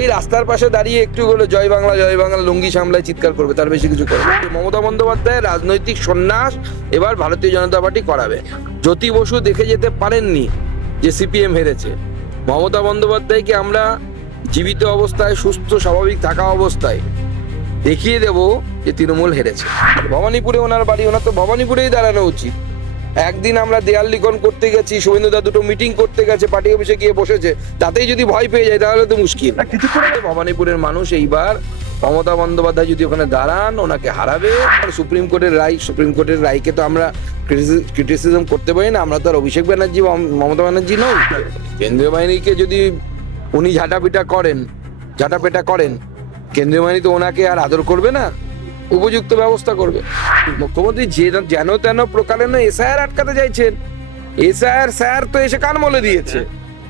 ওই রাস্তার পাশে দাঁড়িয়ে একটু হলো জয় বাংলা লুঙ্গি সামলায় চিৎকার করবে, তার বেশি কিছু করবে না। মমতা বন্দ্যোপাধ্যায় রাজনৈতিক সন্ন্যাস এবার ভারতীয় জনতা পার্টি করাবে। জ্যোতি বসু দেখে যেতে পারেননি যে সিপিএম হেরেছে। মমতা বন্দ্যোপাধ্যায়কে আমরা জীবিত অবস্থায়, সুস্থ স্বাভাবিক থাকা অবস্থায় দেখিয়ে দেব যে তৃণমূল হেরেছে। ভবানীপুরে ওনার বাড়ি, ওনার তো ভবানীপুরেই দাঁড়ানো উচিত। একদিন আমরা দেয়াল লিখন করতে গেছি, শুভেন্দুদা দুটো মিটিং করতে গেছে, পার্টি অফিসে গিয়ে বসেছে, তাতেই যদি ভয় পেয়ে যায় তাহলে তো মুশকিল। ভবানীপুরের মানুষ এইবার মমতা বন্দ্যোপাধ্যায় যদি ওখানে দাঁড়ান, ওনাকে হারাবে। সুপ্রিম কোর্টের রায়কে তো আমরা ক্রিটিসিজম করতে পারি না। আমরা তো আর অভিষেক ব্যানার্জি বা মমতা ব্যানার্জি নই। কেন্দ্রীয় বাহিনীকে যদি উনি ঝাঁটাপেটা করেন, কেন্দ্রীয় বাহিনী তো ওনাকে আর আদর করবে না, উপযুক্ত ব্যবস্থা করবে। মুখ্যমন্ত্রী যেন তেন প্রকারে না এসআইআর আটকাতে চাইছেন। এসআইআর স্যার তো এসে কান মলে দিয়েছে।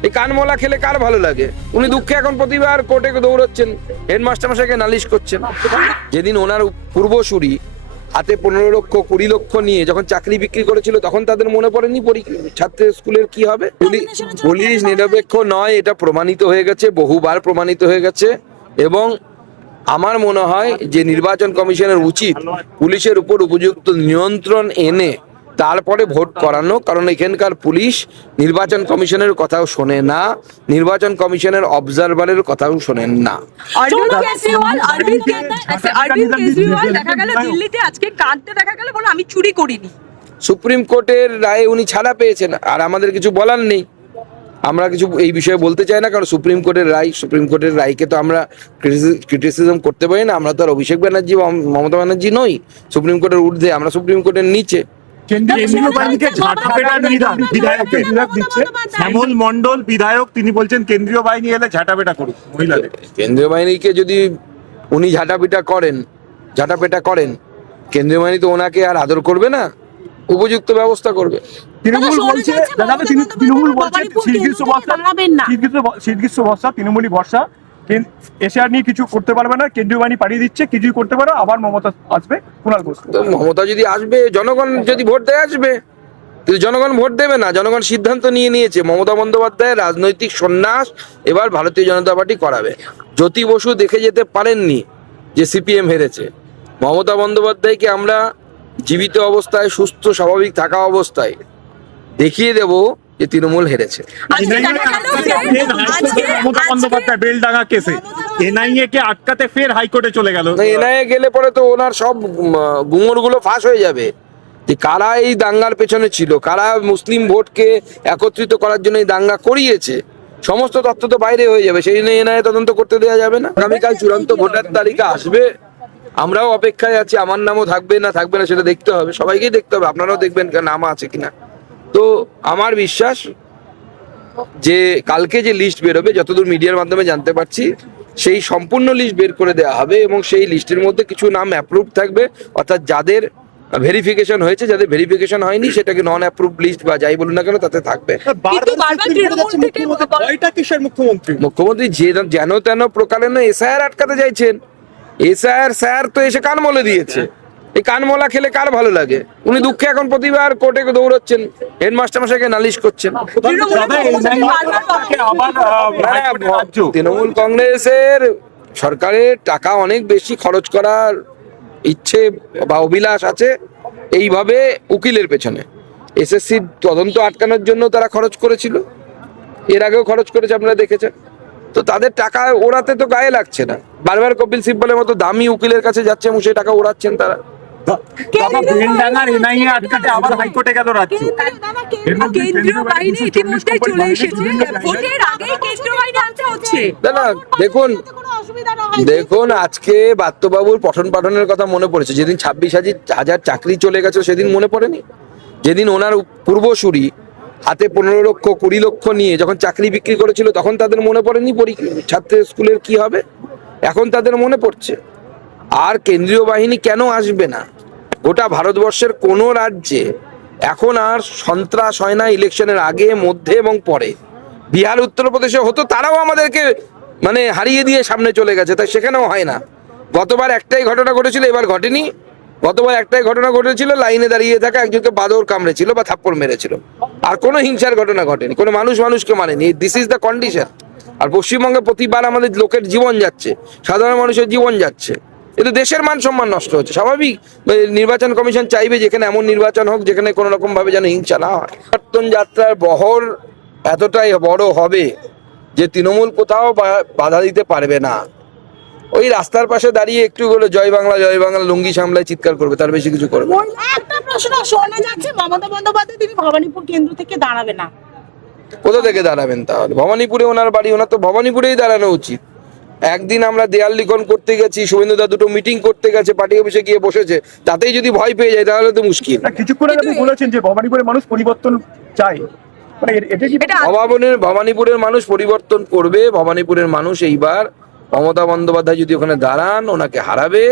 এই কান মলা খেলে কার ভালো লাগে? উনি দুঃখে এখন প্রতিবার কোর্টে দৌড়চ্ছেন, হেডমাস্টার মশাইকে নালিশ করছেন। যেদিন ওনার পূর্বসূরি হাতে 15 লক্ষ 20 লক্ষ নিয়ে যখন চাকরি বিক্রি করেছিল, তখন তাদের মনে পড়েনি ছাত্রের স্কুলের কি হবে? পুলিশ নিরপেক্ষ নয়, এটা প্রমাণিত হয়ে গেছে, বহুবার প্রমাণিত হয়ে গেছে। এবং আমার মনে হয় যে নির্বাচন কমিশনের উচিত পুলিশের উপর উপযুক্ত নিয়ন্ত্রণ এনে তারপরে ভোট করানো। কারণ এখানকার পুলিশ নির্বাচন কমিশনের কথাও শোনে না, নির্বাচন কমিশনের অবজারভারের কথাও শোনেন না। অরবিন্দ কেজরিওয়াল দেখা গেল দিল্লিতে আজকে কাঁদতে দেখা গেল, বলে আমি চুরি করিনি। সুপ্রিম কোর্টের রায়ে উনি ছাড়া পেয়েছেন, আর আমাদের কিছু বলার নেই। আমরা কিছু এই বিষয়ে বলতে চাই না, কারণ সুপ্রিম কোর্টের রায়কে তো আমরা ক্রিটিসিজম করতে পারি না। আমরা তো আর অভিষেক ব্যানার্জি বা মমতা ব্যানার্জি নই। সুপ্রিম কোর্টের ঊর্ধ্বে, আমরা সুপ্রিম কোর্টের নিচে। শ্যামল মন্ডল বিধায়ক, তিনি বলছেন কেন্দ্রীয় বাহিনী এলে ঝাঁটাপেটা করুক মহিলাদের। কেন্দ্রীয় বাহিনীকে যদি উনি ঝাঁটাপেটা করেন, কেন্দ্রীয় বাহিনী তো ওনাকে আর আদর করবে না, উপযুক্ত ব্যবস্থা করবে। তৃণমূল বলছে শীতগ্রীষ্ম ভরসা, তৃণমূলই ভরসা, এশিয়ার নিয়ে কিছু করতে পারবে না, কেন্দ্রীয় বাহিনী পাঠিয়ে দিচ্ছে, কিছুই করতে পারো। আবার মমতা আসবে, কুণাল ঘোষ। মমতা যদি আসবে, জনগণ যদি ভোট দেয় আসবে, জনগণ ভোট দেবে না। জনগণ সিদ্ধান্ত নিয়েছে মমতা বন্দ্যোপাধ্যায় রাজনৈতিক সন্ন্যাস এবার ভারতীয় জনতা পার্টি করাবে। জ্যোতি বসু দেখে যেতে পারেননি যে সিপিএম হেরেছে। মমতা বন্দ্যোপাধ্যায়কে আমরা জীবিত অবস্থায়, সুস্থ স্বাভাবিক থাকা অবস্থায় দেখিয়ে দেব যে তৃণমূল হেরেছে। মমতা বন্দ্যোপাধ্যায় বেলডাঙ্গা কেসে এনআইএ কে আটকাতে ফের হাইকোর্টে চলে গেল। এনআইএ গেলে পরে তো ওনার সব গুমরগুলো ফাঁস হয়ে যাবে, যে কারা এই দাঙ্গার পেছনে ছিল, কারা মুসলিম ভোটকে একত্রিত করার জন্য এই দাঙ্গা করিয়েছে। সমস্ত তথ্য তো বাইরে হয়ে যাবে, সেই জন্য এনআইএ তদন্ত করতে দেওয়া যাবে না। আগামীকাল চূড়ান্ত ভোটার তালিকা আসবে, আমরাও অপেক্ষায় আছি। আমার নামও থাকবে না সেটা দেখতে হবে, সবাইকেই দেখতে হবে। আপনারাও দেখবেন নাম আছে কিনা। তো আমার বিশ্বাস যে কালকে যে লিস্ট বেরোবে, যতদূর মিডিয়ার মাধ্যমে জানতে পারছি, সেই সম্পূর্ণ লিস্ট বের করে দেওয়া হবে এবং সেই লিস্টের মধ্যে কিছু নাম অ্যাপ্রুভ থাকবে, অর্থাৎ যাদের ভেরিফিকেশন হয়েছে, যাদের ভেরিফিকেশন হয়নি সেটাকে নন অ্যাপ্রুভ লিস্ট বা যাই বলুন না কেন তাতে থাকবে। মুখ্যমন্ত্রী যেন তেন প্রকারে না এসআইআর আটকাতে চাইছেন। এসআইআর স্যার তো এসে কান মলে দিয়েছে। এই কান মলা খেলে কার ভালো লাগে? উনি দুঃখে এখন প্রতিবার কোর্টে দৌড়চ্ছেন, হেডমাস্টার মশাইকে নালিশ করছেন। তৃণমূল কংগ্রেসের সরকারের টাকা অনেক বেশি খরচ করার ইচ্ছে বা অভিলাষ আছে, এইভাবে উকিলের পেছনে। এসএসসি তদন্ত আটকানোর জন্য তারা খরচ করেছিল, এর আগেও খরচ করেছে, আপনারা দেখেছেন। তো তাদের টাকা ওড়াতে তো গায়ে লাগছে না। বারবার কপিল সিব্বলের মতো দামি উকিলের কাছে যাচ্ছে এবং সেই টাকা ওড়াচ্ছেন তারা। দেখুন আজকে বাত্যবাবুর পঠন পাঠনের কথা মনে পড়েছে। যেদিন 26,000 চাকরি চলে গেছে সেদিন মনে পড়েনি? যেদিন ওনার পূর্বসূরি হাতে 15 লক্ষ 20 লক্ষ নিয়ে যখন চাকরি বিক্রি করেছিল, তখন তাদের মনে পড়েনি ছাত্রের স্কুলের কি হবে? এখন তাদের মনে পড়ছে। আর কেন্দ্রীয় বাহিনী কেন আসবে না? গোটা ভারতবর্ষের কোনো রাজ্যে এখন আর সন্ত্রাস হয় না ইলেকশনের আগে, মধ্যে এবং পরে। বিহার উত্তরপ্রদেশে হতো, তারাও আমাদেরকে হারিয়ে দিয়ে সামনে চলে গেছে, তাই সেখানেও হয় না। গতবার একটাই ঘটনা ঘটেছিল, এবার ঘটেনি। গতবার একটাই ঘটনা ঘটেছিল, লাইনে দাঁড়িয়ে থাকা একজনকে বাদর কামড়েছিল বা থাপ্পড় মেরেছিল, আর কোনো হিংসার ঘটনা ঘটেনি, কোনো মানুষকে মারেনি। This is the condition. আর পশ্চিমবঙ্গে প্রতিবার আমাদের লোকের জীবন যাচ্ছে, সাধারণ মানুষের জীবন যাচ্ছে, এতে দেশের মান সম্মান নষ্ট হচ্ছে। স্বাভাবিক নির্বাচন কমিশন চাইবে যেখানে এমন নির্বাচন হোক যেখানে কোনো রকম ভাবে যেন হিংসা না হয়। পরিবর্তন যাত্রার বহর এতটাই বড় হবে যে তৃণমূল কোথাও বাধা দিতে পারবে না। ওই রাস্তার পাশে দাঁড়িয়ে একটু হলো জয় বাংলা লুঙ্গি সামলায় চিৎকার করবে, তার বেশি কিছু করবে না। একটা প্রশ্ন শোনা যাচ্ছে মমতা বন্দ্যোপাধ্যায় তিনি ভবানীপুর কেন্দ্র থেকে দাঁড়াবে না। কোথা থেকে দাঁড়াবেন তাহলে? ভবানীপুরে ওনার বাড়ি, ওনার তো ভবানীপুরেই দাঁড়ানো উচিত। একদিন আমরা দেয়াল লিখন করতে গেছি, শুভেন্দুদা দুটো মিটিং করতে গেছে, পার্টি অফিসে গিয়ে বসেছে, তাতেই যদি ভয় পেয়ে যায় তাহলে তো মুশকিল। না, কিছুক্ষণ আগে আপনি বলেছেন যে ভবানীপুরের মানুষ পরিবর্তন চায়, মানে এটা কি এটা ভবানীপুরের মানুষ পরিবর্তন করবে। ভবানীপুরের মানুষ এইবার মমতা বন্দ্যোপাধ্যায় যদি ওখানে দাঁড়ান, ওনাকে হারাবে।